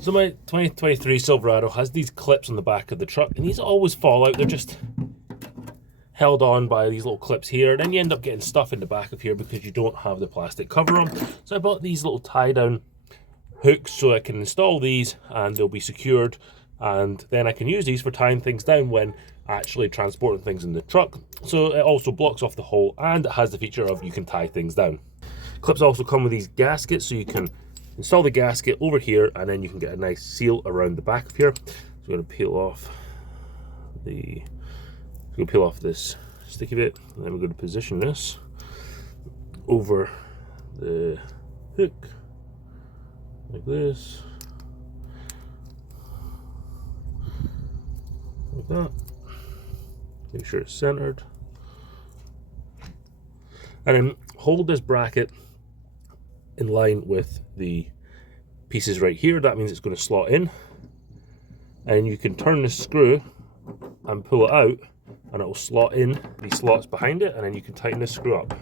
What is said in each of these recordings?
So my 2023 Silverado has these clips on the back of the truck, and these always fall out. They're just held on by these little clips here, and then you end up getting stuff in the back of here because you don't have the plastic cover on. So I bought these little tie-down hooks so I can install these and they'll be secured, and then I can use these for tying things down when actually transporting things in the truck. So it also blocks off the hole, and it has the feature of you can tie things down. Clips also come with these gaskets, so you can install the gasket over here and then you can get a nice seal around the back of here. So we're going to peel off this sticky bit, and then we're going to position this over the hook like this, like that. Make sure it's centered, and then hold this bracket in line with the pieces right here. That means it's going to slot in, and you can turn this screw and pull it out and it will slot in these slots behind it, and then you can tighten this screw up.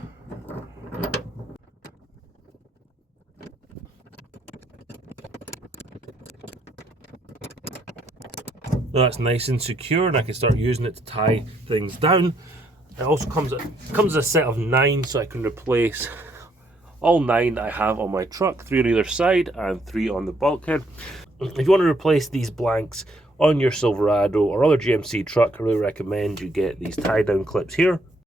Now that's nice and secure, and I can start using it to tie things down. It also comes as a set of 9, so I can replace all 9 I have on my truck, 3 on either side and 3 on the bulkhead. If you want to replace these blanks on your Silverado or other GMC truck, I really recommend you get these tie down clips here